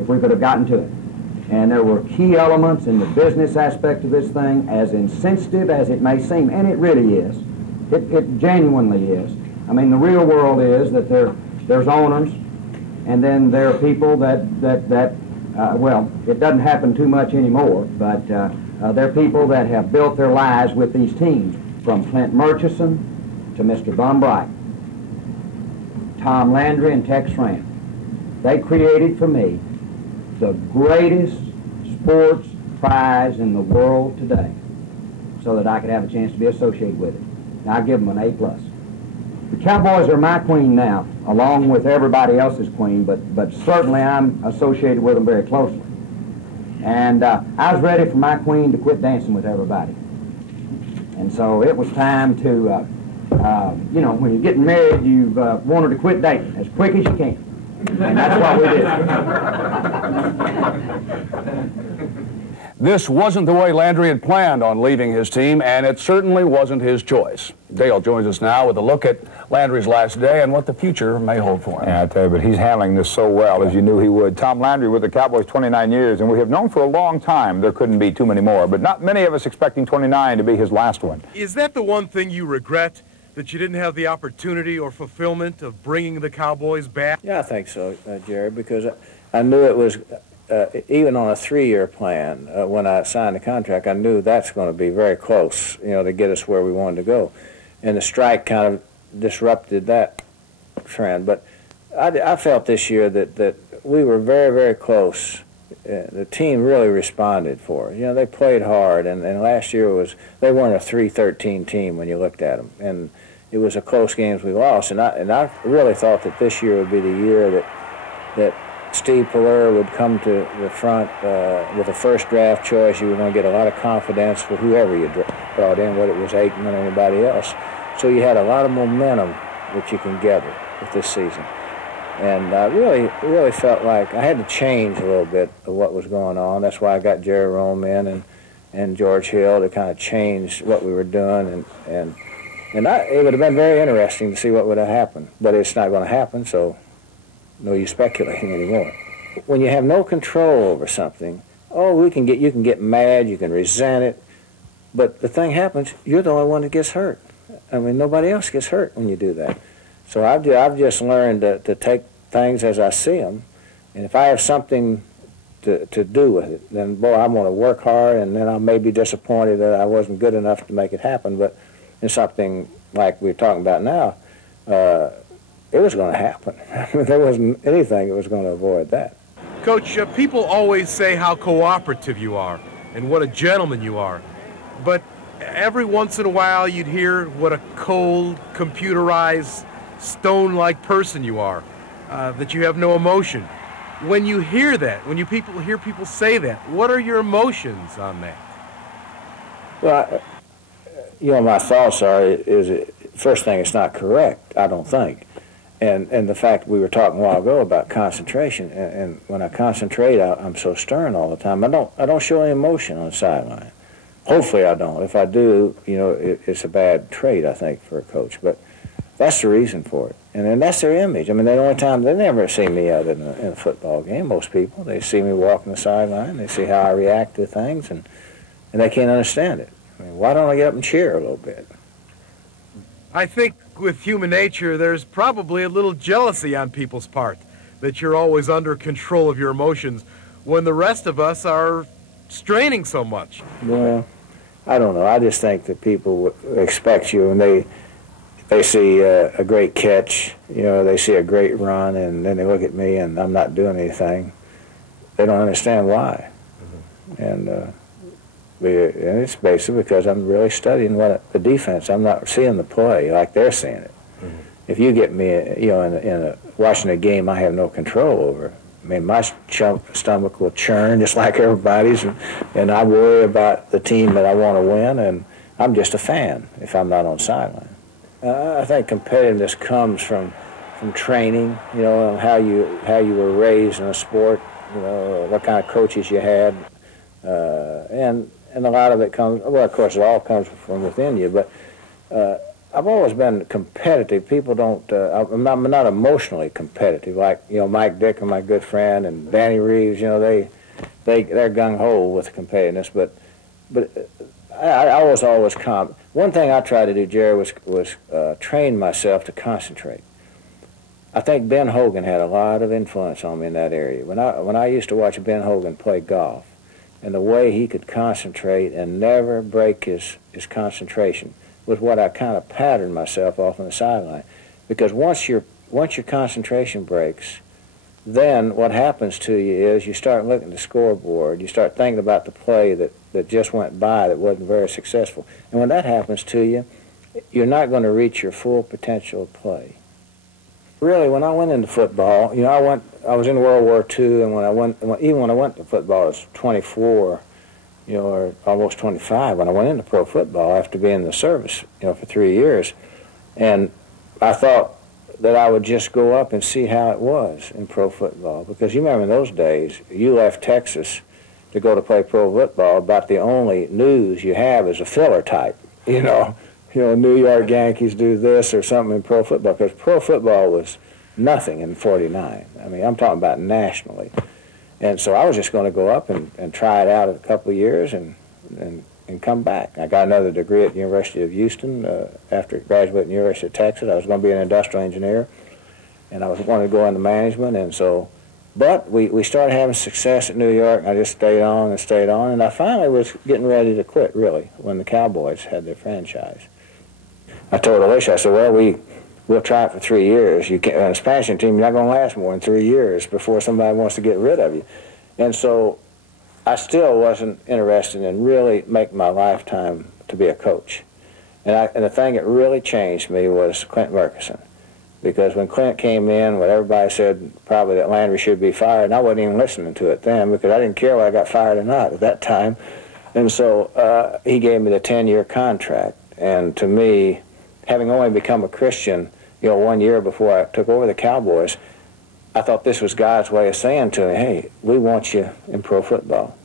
If we could have gotten to it. And there were key elements in the business aspect of this thing, as insensitive as it may seem, and it really is. It genuinely is. I mean, the real world is that there's owners, and then there are people that well, it doesn't happen too much anymore, but there are people that have built their lives with these teams, from Clint Murchison to Mr. Bum Bright, Tom Landry and Tex Schramm. They created for me the greatest sports prize in the world today, so that I could have a chance to be associated with it. And I give them an A+. The Cowboys are my queen now, along with everybody else's queen, but certainly I'm associated with them very closely. And I was ready for my queen to quit dancing with everybody. And so it was time to, you know, when you're getting married, you want her to quit dating as quick as you can. And that's what we did. This wasn't the way Landry had planned on leaving his team, and it certainly wasn't his choice. Dale joins us now with a look at Landry's last day and what the future may hold for him. Yeah, I tell you, but he's handling this so well, as you knew he would. Tom Landry with the Cowboys 29 years, and we have known for a long time there couldn't be too many more, but not many of us expecting 29 to be his last one. Is that the one thing you regret, that you didn't have the opportunity or fulfillment of bringing the Cowboys back? Yeah, I think so, Jerry, because I knew it was, even on a 3-year plan, when I signed the contract, I knew that's going to be very close, you know, to get us where we wanted to go. And the strike kind of disrupted that trend. But I felt this year that we were very, very close. The team really responded for it. You know, they played hard, and last year they weren't a 3-13 team when you looked at them. And it was a close games we lost. And I really thought that this year would be the year that Steve Palleur would come to the front with a first draft choice. You were going to get a lot of confidence for whoever you brought in, whether it was Aikman or anybody else. So you had a lot of momentum that you can gather with this season. And I really felt like I had to change a little bit of what was going on. That's why I got Jerry Rome in and George Hill to kind of change what we were doing. It would have been very interesting to see what would have happened. But it's not going to happen, so no use speculating anymore. When you have no control over something, you can get mad, you can resent it, but the thing happens, you're the only one that gets hurt. I mean, nobody else gets hurt when you do that. So I've just learned to take things as I see them, and if I have something to do with it, then, boy, I'm going to work hard, and then I may be disappointed that I wasn't good enough to make it happen, but in something like we're talking about now, it was going to happen. There wasn't anything that was going to avoid that. Coach, people always say how cooperative you are and what a gentleman you are, but every once in a while you'd hear what a cold, computerized, stone-like person you are, that you have no emotion. When you hear that, when you hear people say that, what are your emotions on that? Well, my thoughts are, first thing, it's not correct, I don't think. And the fact we were talking a while ago about concentration, and when I concentrate, I'm so stern all the time. I don't show any emotion on the sideline. Hopefully I don't. If I do, it's a bad trait, I think, for a coach. But that's the reason for it. And then that's their image. I mean, the only time they never see me other than in a football game, most people. They see me walking the sideline, they see how I react to things, and they can't understand it. I mean, why don't I get up and cheer a little bit? I think with human nature, there's probably a little jealousy on people's part, that you're always under control of your emotions when the rest of us are straining so much. Well, I don't know. I just think that people expect you, and they see a great catch, they see a great run, and then they look at me and I'm not doing anything. They don't understand why. Mm-hmm. And it's basically because I'm really studying the defense. I'm not seeing the play like they're seeing it. Mm-hmm. If you get me, watching a game I have no control over, I mean, my stomach will churn just like everybody's, and I worry about the team that I want to win, and I'm just a fan if I'm not on sideline. I think competitiveness comes from training, how you were raised in a sport, what kind of coaches you had, and a lot of it comes, well, of course, it all comes from within you, but I've always been competitive. People don't, I'm not emotionally competitive, like, Mike Dicker, my good friend, and Danny Reeves, they're gung-ho with competitiveness, but I was always calm. One thing I tried to do, Jerry, was train myself to concentrate. I think Ben Hogan had a lot of influence on me in that area. When I used to watch Ben Hogan play golf, and the way he could concentrate and never break his concentration was what I kind of patterned myself off on the sideline. Because once your concentration breaks, then what happens to you is you start looking at the scoreboard, you start thinking about the play that just went by that wasn't very successful. And when that happens to you, you're not going to reach your full potential of play. Really, when I went into football, I was in World War II, and even when I went to football, I was 24, or almost 25 when I went into pro football after being in the service, for 3 years. And I thought that I would just go up and see how it was in pro football. Because you remember in those days, you left Texas to go to play pro football, about the only news you have is a filler type, New York Yankees do this or something in pro football, because pro football was nothing in '49. I mean, I'm talking about nationally. And so I was just going to go up and try it out in a couple of years and come back. I got another degree at the University of Houston after graduating at the University of Texas. I was going to be an industrial engineer, and I was going to go into management. And so, but we started having success at New York, and I just stayed on, and I finally was getting ready to quit, really, when the Cowboys had their franchise. I told Alicia, I said, well, we'll try it for 3 years. You can't, on a expansion team, you're not going to last more than 3 years before somebody wants to get rid of you. And so I still wasn't interested in really making my lifetime to be a coach. And the thing that really changed me was Clint Murkison. Because when Clint came in, what everybody said probably that Landry should be fired, and I wasn't even listening to it then because I didn't care whether I got fired or not at that time. And so he gave me the 10-year contract. And to me, having only become a Christian, 1 year before I took over the Cowboys, I thought this was God's way of saying to me, hey, we want you in pro football.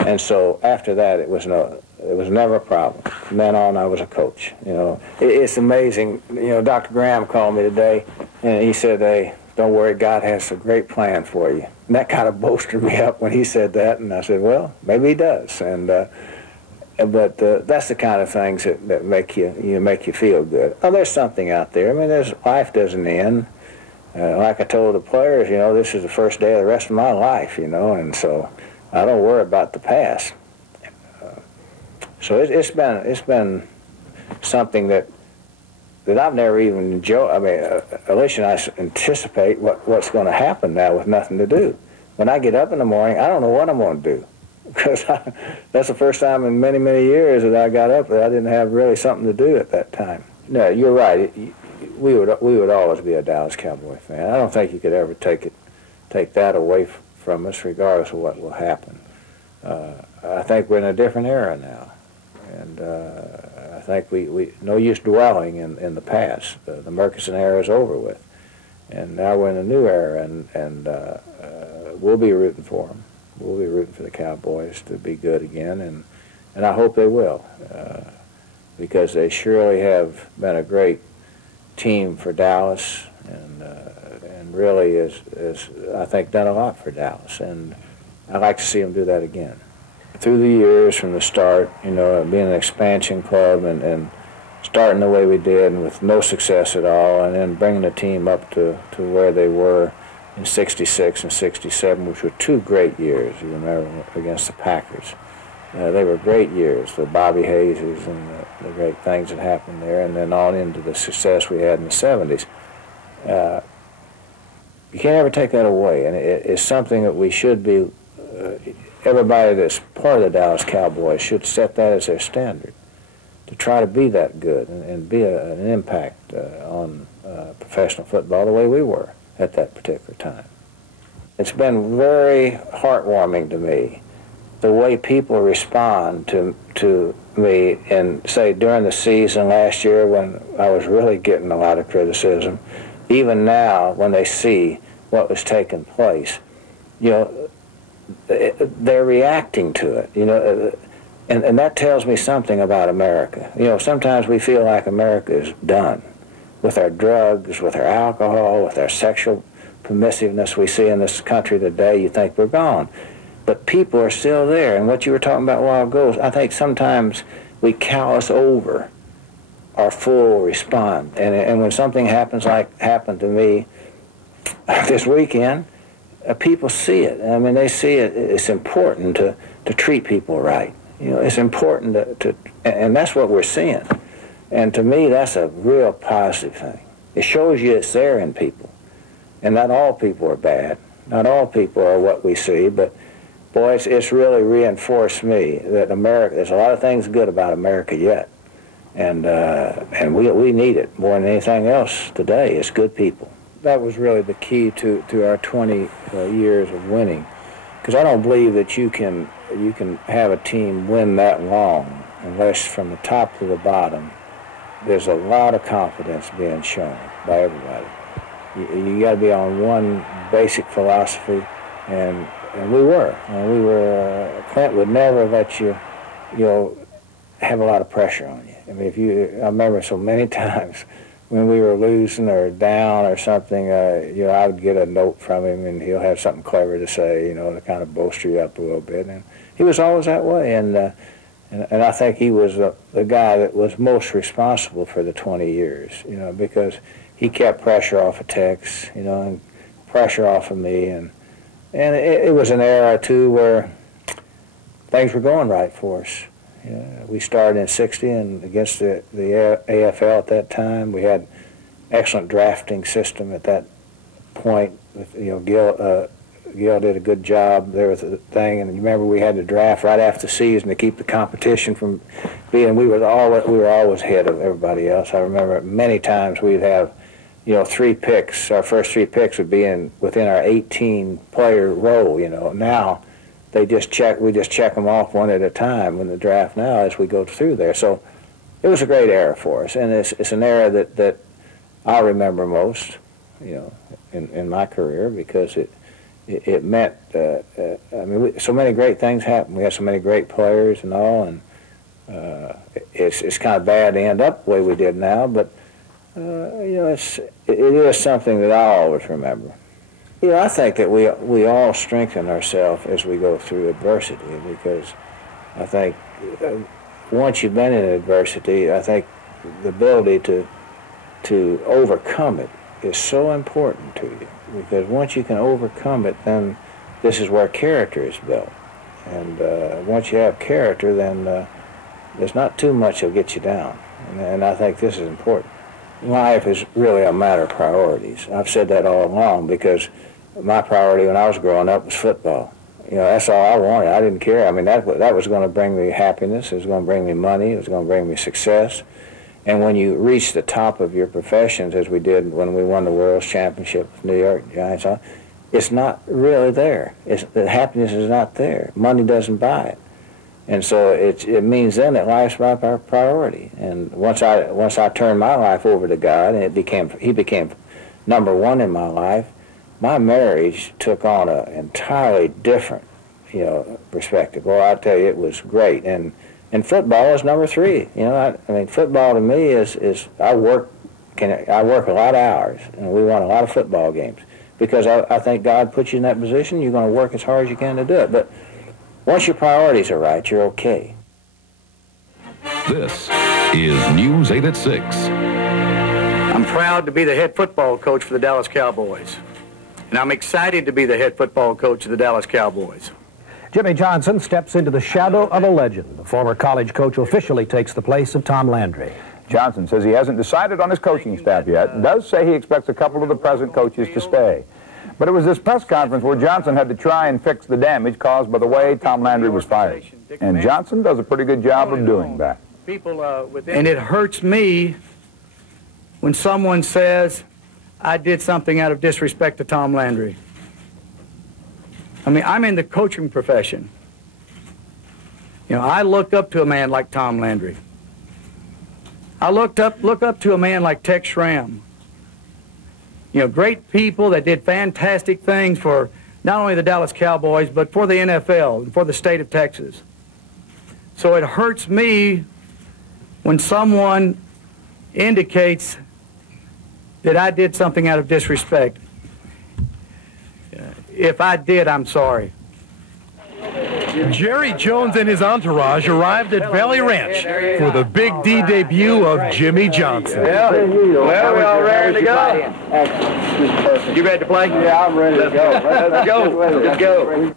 And so after that, it was never a problem. From then on, I was a coach. It's amazing. Dr. Graham called me today, and he said, hey, don't worry, God has a great plan for you. And that kind of bolstered me up when he said that, and I said, well, maybe he does. But that's the kind of things that make you feel good. Oh, there's something out there. I mean, life doesn't end. Like I told the players, this is the first day of the rest of my life, and so I don't worry about the past. So it's been something that I've never even enjoyed. I mean, Alicia and I anticipate what's going to happen now with nothing to do. When I get up in the morning, I don't know what I'm going to do, because that's the first time in many, many years that I got up that I didn't have really something to do at that time. No, you're right. We would always be a Dallas Cowboy fan. I don't think you could ever take that away from us, regardless of what will happen. I think we're in a different era now, and I think we no use dwelling in the past. The Murchison era is over with, and now we're in a new era, and we'll be rooting for them. We'll be rooting for the Cowboys to be good again, and I hope they will, because they surely have been a great team for Dallas, and really is I think done a lot for Dallas, and I'd like to see them do that again. Through the years, from the start, being an expansion club and starting the way we did and with no success at all, and then bringing the team up to where they were in '66 and '67, which were two great years, you remember, against the Packers. They were great years, the Bobby Hayeses and the great things that happened there, and then on into the success we had in the '70s. You can't ever take that away, and it's something that we should be, everybody that's part of the Dallas Cowboys should set that as their standard, to try to be that good and be an impact on professional football the way we were at that particular time. It's been very heartwarming to me the way people respond to me, and say during the season last year when I was really getting a lot of criticism, even now when they see what was taking place, they're reacting to it, and that tells me something about America. Sometimes we feel like America is done with our drugs, with our alcohol, with our sexual permissiveness we see in this country today. You think we're gone. But people are still there, and what you were talking about a while ago, I think sometimes we callous over our full response. And when something happens like happened to me this weekend, people see it. I mean, they see it. It's important to treat people right. It's important to and that's what we're seeing. And to me, that's a real positive thing. It shows you it's there in people. And not all people are bad. Not all people are what we see, but boy, it's really reinforced me that America, there's a lot of things good about America yet. And we need it more than anything else today. It's good people. That was really the key to our 20 years of winning. Because I don't believe that you can have a team win that long unless from the top to the bottom there's a lot of confidence being shown by everybody. You got to be on one basic philosophy, and we were. Clint would never let you, have a lot of pressure on you. I mean, I remember so many times when we were losing or down or something, I would get a note from him, and he'll have something clever to say, to kind of bolster you up a little bit. And he was always that way, and I think he was the guy that was most responsible for the 20 years, because he kept pressure off of Tex, and pressure off of me, and it was an era too where things were going right for us. We started in '60 and against the AFL at that time. We had excellent drafting system at that point. Gil did a good job there with the thing, and you remember we had to draft right after the season to keep the competition from being. We were always ahead of everybody else. I remember many times we'd have 3 picks. Our first 3 picks would be within our 18-player row. Now we just check them off one at a time in the draft now as we go through there. So it was a great era for us, and it's an era that I remember most, you know, in my career, because it meant, I mean, so many great things happened. We had so many great players and all, and it's kind of bad to end up the way we did now, but you know, it is something that I always remember. You know, I think that we all strengthen ourselves as we go through adversity, because I think once you've been in adversity, I think the ability to overcome it is so important to you, because once you can overcome it, then this is where character is built. And once you have character, then there's not too much that'll get you down. And I think this is important. Life is really a matter of priorities. I've said that all along, because my priority when I was growing up was football. You know, that's all I wanted. I didn't care. I mean, that was going to bring me happiness. It was going to bring me money. It was going to bring me success. And when you reach the top of your professions, as we did when we won the World Championship with New York Giants, it's not really there. The happiness is not there. Money doesn't buy it. And so it means then that life's my priority. And once I turned my life over to God, and He became number one in my life, my marriage took on an entirely different, you know, perspective. Well, I tell you, it was great. And football is number three. You know, I mean, football to me is I work a lot of hours, and we won a lot of football games, because I think God puts you in that position. You're going to work as hard as you can to do it. But once your priorities are right, you're okay. This is News 8 at 6. I'm proud to be the head football coach for the Dallas Cowboys. And I'm excited to be the head football coach of the Dallas Cowboys. Jimmy Johnson steps into the shadow of a legend. The former college coach officially takes the place of Tom Landry. Johnson says he hasn't decided on his coaching staff yet, and does say he expects a couple of the present coaches to stay. But it was this press conference where Johnson had to try and fix the damage caused by the way Tom Landry was fired. And Johnson does a pretty good job of doing that. And it hurts me when someone says I did something out of disrespect to Tom Landry. I mean, I'm in the coaching profession. You know, I look up to a man like Tom Landry. I look up to a man like Tex Schramm. You know, great people that did fantastic things for not only the Dallas Cowboys, but for the NFL and for the state of Texas. So it hurts me when someone indicates that I did something out of disrespect. If I did, I'm sorry. Jerry Jones and his entourage arrived at Valley Ranch for the Big D debut of Jimmy Johnson. Well, we all ready to go? You ready to play? Yeah, I'm ready to go. Let's go. Let's go.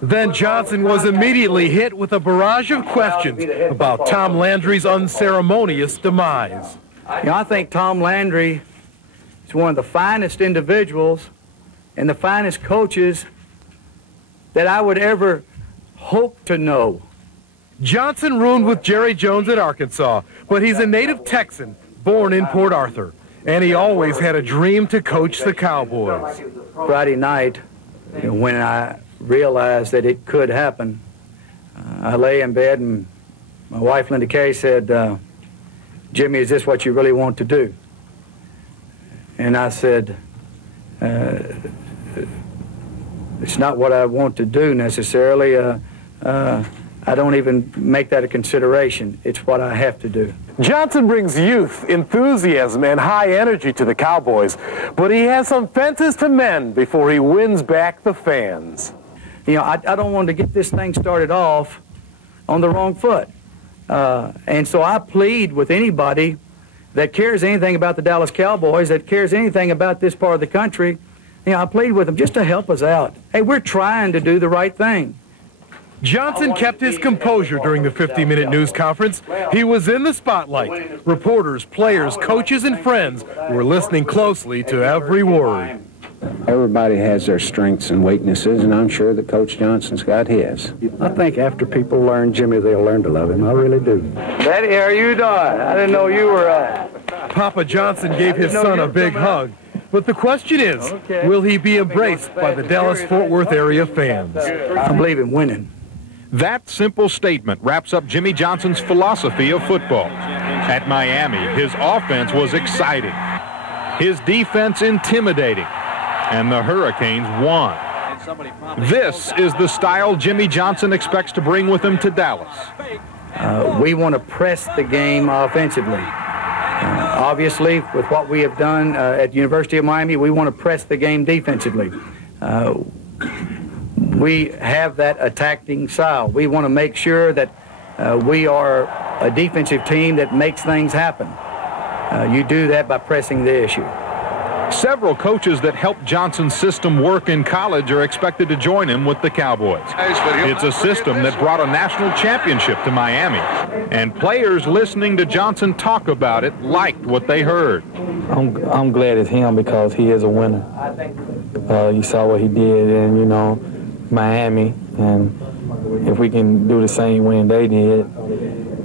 Then Johnson was immediately hit with a barrage of questions about Tom Landry's unceremonious demise. You know, I think Tom Landry is one of the finest individuals and the finest coaches that I would ever hope to know. Johnson roomed with Jerry Jones at Arkansas, but he's a native Texan, born in Port Arthur, and he always had a dream to coach the Cowboys. Friday night, when I realized that it could happen, I lay in bed and my wife, Linda Kay, said, Jimmy, is this what you really want to do? And I said, it's not what I want to do necessarily. I don't even make that a consideration. It's what I have to do. Johnson brings youth, enthusiasm, and high energy to the Cowboys, but he has some fences to mend before he wins back the fans. You know, I don't want to get this thing started off on the wrong foot. And so I plead with anybody that cares anything about the Dallas Cowboys, that cares anything about this part of the country, you know, I plead with them just to help us out. Hey, we're trying to do the right thing. Johnson kept his composure during the 50-minute news conference. He was in the spotlight. Reporters, players, coaches, and friends were listening closely to every word. Everybody has their strengths and weaknesses, and I'm sure that Coach Johnson's got his. I think after people learn Jimmy, they'll learn to love him. I really do. Daddy, how are you doing? I didn't know you were... Papa Johnson gave his son a big hug. But the question is, will he be embraced by the Dallas-Fort Worth area fans? I believe in winning. That simple statement wraps up Jimmy Johnson's philosophy of football. At Miami, his offense was exciting, his defense intimidating, and the Hurricanes won. This is the style Jimmy Johnson expects to bring with him to Dallas. We want to press the game offensively. Obviously, with what we have done at University of Miami, we want to press the game defensively. We have that attacking style. We want to make sure that we are a defensive team that makes things happen. You do that by pressing the issue. Several coaches that helped Johnson's system work in college are expected to join him with the Cowboys. It's a system that brought a national championship to Miami, and players listening to Johnson talk about it liked what they heard. I'm glad it's him because he is a winner. You saw what he did in, you know, Miami, and if we can do the same win they did,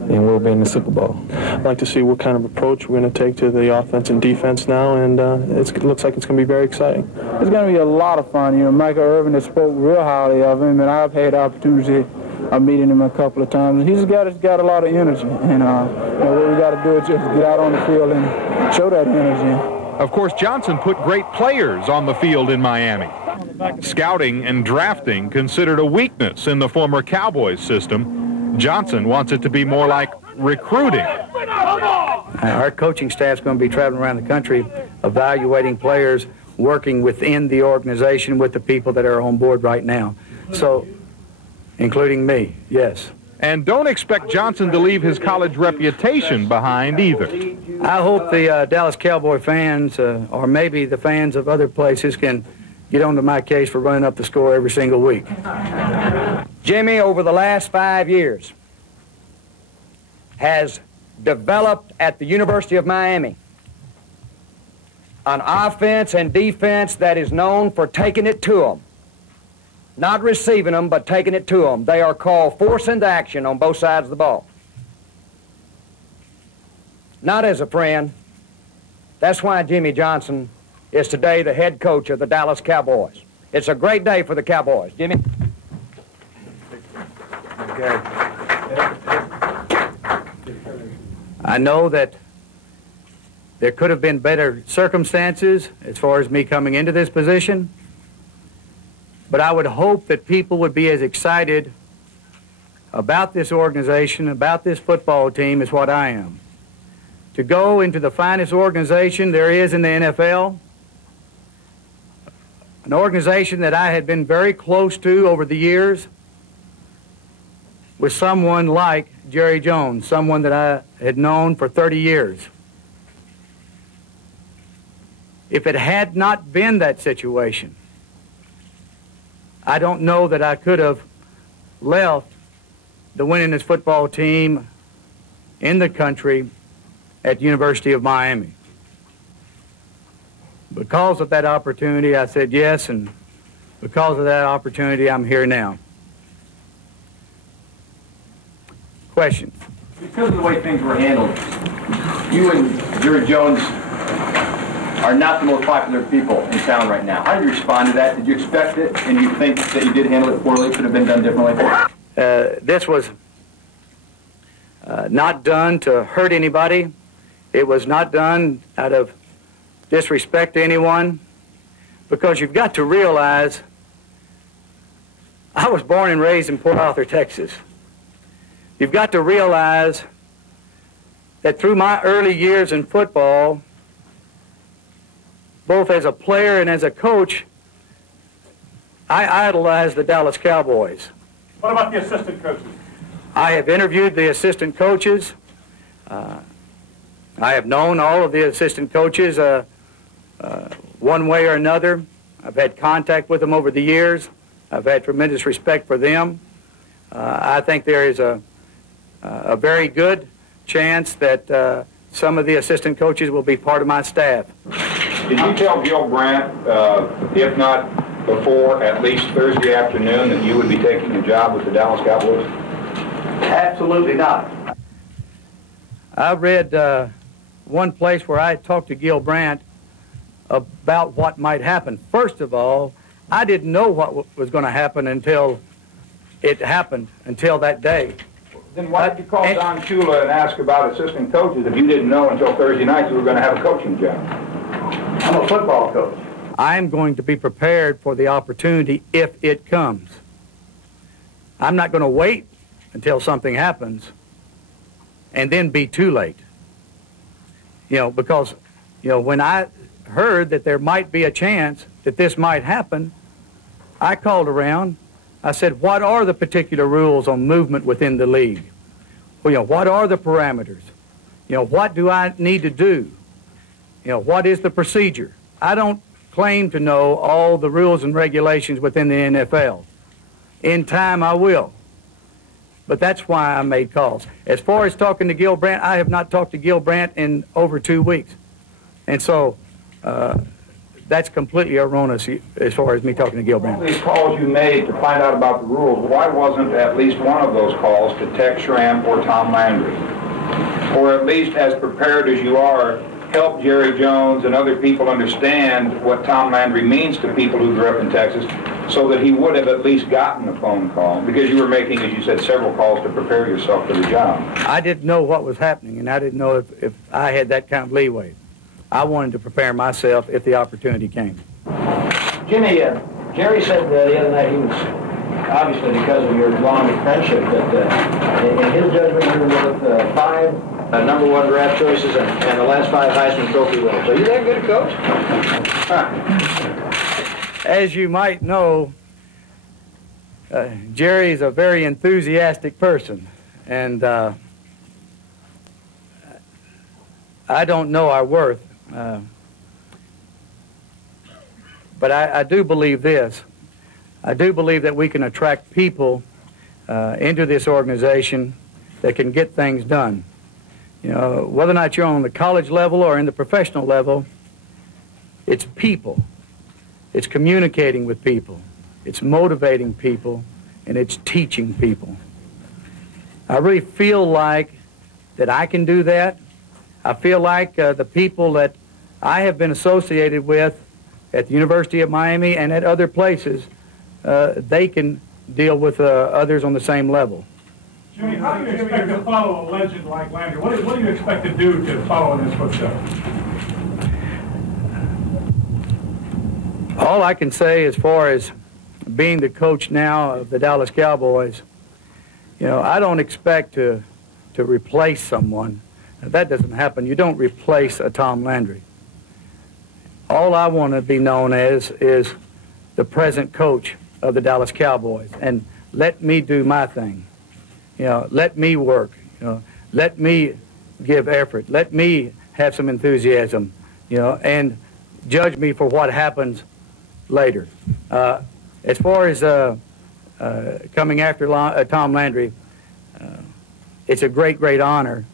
and we'll be in the Super Bowl. I'd like to see what kind of approach we're going to take to the offense and defense now, and it looks like it's going to be very exciting. It's going to be a lot of fun. You know, Michael Irvin has spoke real highly of him, and I've had the opportunity of meeting him a couple of times. He's got a lot of energy, and you know, what we got to do is just get out on the field and show that energy. Of course, Johnson put great players on the field in Miami. Scouting and drafting considered a weakness in the former Cowboys system. Johnson wants it to be more like recruiting. Our coaching staff's going to be traveling around the country evaluating players, working within the organization with the people that are on board right now. So, including me, yes. And don't expect Johnson to leave his college reputation behind either. I hope the Dallas Cowboy fans, or maybe the fans of other places, can get onto my case for running up the score every single week. Jimmy, over the last 5 years, has developed at the University of Miami an offense and defense that is known for taking it to them. Not receiving them, but taking it to them. They are called force into action on both sides of the ball. Not as a friend. That's why Jimmy Johnson is today the head coach of the Dallas Cowboys. It's a great day for the Cowboys. Jimmy? Okay. I know that there could have been better circumstances as far as me coming into this position, but I would hope that people would be as excited about this organization, about this football team as what I am. To go into the finest organization there is in the NFL, an organization that I had been very close to over the years, with someone like Jerry Jones, someone that I had known for 30 years. If it had not been that situation, I don't know that I could have left the winningest football team in the country at the University of Miami. Because of that opportunity, I said yes, and because of that opportunity, I'm here now. Question? Because of the way things were handled, you and Jerry Jones are not the most popular people in town right now. How did you respond to that? Did you expect it, and do you think that you did handle it poorly? It could have been done differently? This was not done to hurt anybody. It was not done out of disrespect to anyone, because you've got to realize I was born and raised in Port Arthur, Texas. You've got to realize that through my early years in football, both as a player and as a coach, I idolized the Dallas Cowboys. What about the assistant coaches? I have interviewed the assistant coaches. I have known all of the assistant coaches one way or another. I've had contact with them over the years. I've had tremendous respect for them. I think there is a very good chance that some of the assistant coaches will be part of my staff. Did you tell Gil Brandt, if not before, at least Thursday afternoon, that you would be taking a job with the Dallas Cowboys? Absolutely not. I read one place where I talked to Gil Brandt about what might happen. First of all, I didn't know what was going to happen until it happened, until that day. Then why did you call Don Shula and ask about assistant coaches if you didn't know until Thursday night you were going to have a coaching job? I'm a football coach. I'm going to be prepared for the opportunity if it comes. I'm not going to wait until something happens and then be too late. You know, because, you know, when I heard that there might be a chance that this might happen, I called around. I said, what are the particular rules on movement within the league? Well, you know, what are the parameters? You know, what do I need to do? You know, what is the procedure? I don't claim to know all the rules and regulations within the NFL. In time, I will. But that's why I made calls. As far as talking to Gil Brandt, I have not talked to Gil Brandt in over 2 weeks. And so that's completely erroneous as far as me talking to Gil Brandt. All these calls you made to find out about the rules, why wasn't at least one of those calls to Tex Schramm or Tom Landry? Or at least as prepared as you are, help Jerry Jones and other people understand what Tom Landry means to people who grew up in Texas, so that he would have at least gotten a phone call, because you were making, as you said, several calls to prepare yourself for the job. I didn't know what was happening, and I didn't know if I had that kind of leeway. I wanted to prepare myself if the opportunity came. Jimmy, Jerry said the other night he was, obviously because of your long friendship, that in his judgment you were worth 5 #1 draft choices and the last 5 Heisman Trophy winners. Are you that good a coach? As you might know, Jerry is a very enthusiastic person, and I don't know our worth. But I do believe this. I do believe that we can attract people into this organization that can get things done. You know, whether or not you're on the college level or in the professional level, it's people. It's communicating with people. It's motivating people, and it's teaching people. I really feel like that I can do that. I feel like the people that I have been associated with at the University of Miami and at other places, they can deal with others on the same level. Jimmy, how do you expect to follow a legend like Landry? What do you expect to do to follow in his footsteps? All I can say as far as being the coach now of the Dallas Cowboys, you know, I don't expect to replace someone. That doesn't happen. You don't replace a Tom Landry. All I want to be known as is the present coach of the Dallas Cowboys, and let me do my thing. You know, let me work. You know, let me give effort. Let me have some enthusiasm. You know, and judge me for what happens later. As far as coming after Tom Landry, it's a great, great honor.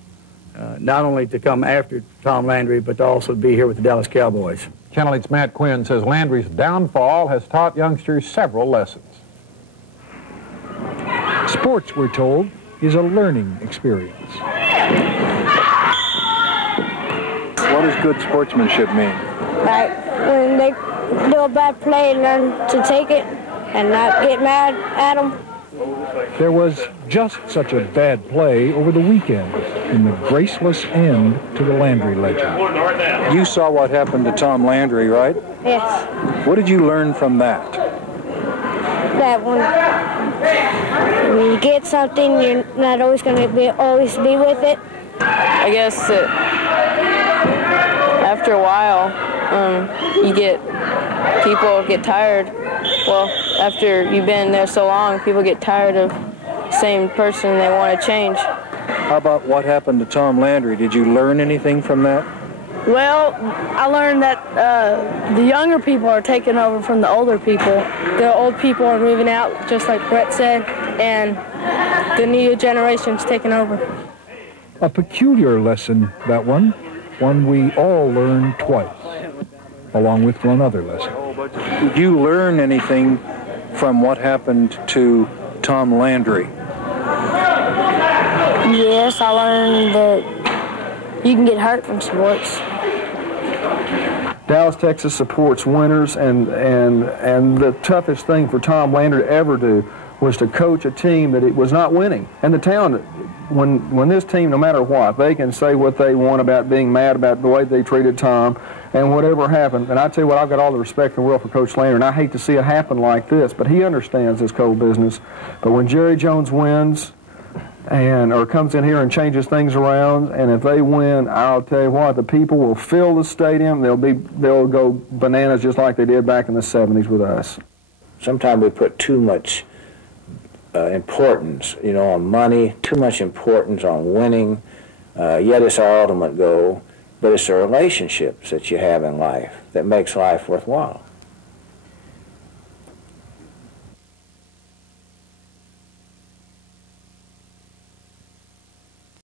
Not only to come after Tom Landry, but to also be here with the Dallas Cowboys. Channel 8's Matt Quinn says Landry's downfall has taught youngsters several lessons. Sports, we're told, is a learning experience. What does good sportsmanship mean? Like when they do a bad play, learn to take it and not get mad at them. There was just such a bad play over the weekend in the graceless end to the Landry legend. You saw what happened to Tom Landry, right? Yes. What did you learn from that? That when you get something, you're not always going to always be with it. I guess that after a while, people get tired. Well, after you've been there so long, people get tired of the same person. They want to change. How about what happened to Tom Landry? Did you learn anything from that? Well, I learned that the younger people are taking over from the older people. The old people are moving out, just like Brett said, and the new generation's taking over. A peculiar lesson, that one we all learn twice, along with one other lesson. Did you learn anything from what happened to Tom Landry? Yes, I learned that you can get hurt from sports. Dallas, Texas supports winners, and the toughest thing for Tom Landry to ever do was to coach a team that it was not winning. And the town when this team, no matter what, they can say what they want about being mad about the way they treated Tom and whatever happened. And I tell you what, I've got all the respect in the world for Coach Landry, and I hate to see it happen like this, but he understands this cold business. But when Jerry Jones wins or comes in here and changes things around, and if they win, I'll tell you what, the people will fill the stadium. They'll go bananas just like they did back in the 70s with us. Sometimes we put too much importance, on money, too much importance on winning. Yet it's our ultimate goal, but it's the relationships that you have in life that makes life worthwhile.